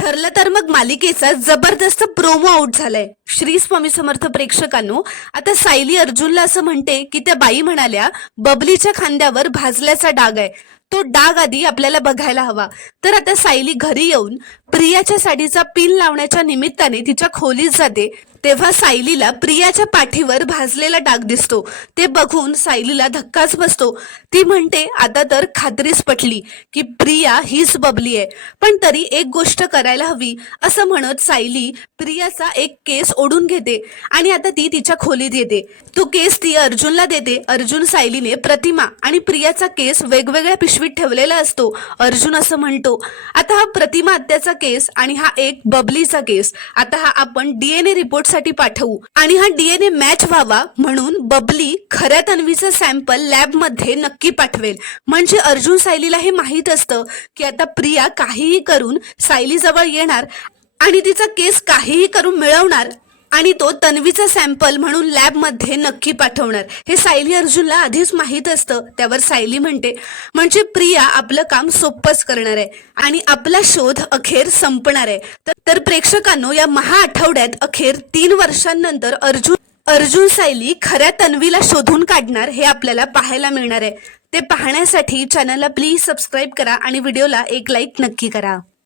ठरलं तर मग मालिकेचा जबरदस्त प्रोमो आउट झालाय. श्री स्वामी समर्थ प्रेक्षकांनो, आता सायली अर्जुनला असं म्हणते की त्या बाई म्हणाल्या बबलीच्या खांद्यावर भाजल्याचा डाग आहे, तो डाग आधी आपल्याला बघायला हवा. तर आता सायली घरी येऊन प्रियाच्या साडीचा पिन लावण्याच्या निमित्ताने तिच्या खोलीत जाते, तेव्हा सायलीला प्रियाच्या पाठीवर भाजलेला डाग दिसतो. ते बघून सायलीला धक्काच बसतो. ती म्हणते आता तर खात्रीच पटली की प्रिया हीच बबली आहे, पण तरी एक गोष्ट करायला हवी असं म्हणत सायली प्रियाचा एक केस ओढून घेते आणि आता ती तिच्या खोलीत येते. तो केस ती अर्जुनला देते. अर्जुन सायलीने प्रतिमा आणि प्रियाचा केस वेगवेगळ्या पिशवीत ठेवलेला असतो. अर्जुन असं म्हणतो आता हा प्रतिमा आत्याचा केस आणि हा एक बबलीचा केस, आता हा आपण DNA रिपोर्ट साठी पाठवू आणि हा DNA मॅच व्हावा म्हणून बबली खऱ्या तन्वीचा सॅम्पल लॅब मध्ये नक्की पाठवेल. म्हणजे अर्जुन सायलीला हे माहित असतं की आता प्रिया काहीही करून सायली जवळ येणार आणि तिचा केस काहीही करून मिळवणार आणि तो तन्वीचा सॅम्पल म्हणून लॅब मध्ये नक्की पाठवणार. हे सायली अर्जुनला आधीच माहित असतं. त्यावर सायली म्हणते म्हणजे प्रिया आपलं काम सोपंच करणार आहे आणि आपला शोध अखेर संपणार आहे. तर प्रेक्षकांनो, या आठवड्यात अखेर 3 वर्षांनंतर अर्जुन सायली खऱ्या तन्वीला शोधून काढणार हे आपल्याला पाहायला मिळणार आहे. ते पाहण्यासाठी चॅनलला प्लीज सबस्क्राईब करा आणि व्हिडिओला एक लाईक नक्की करा.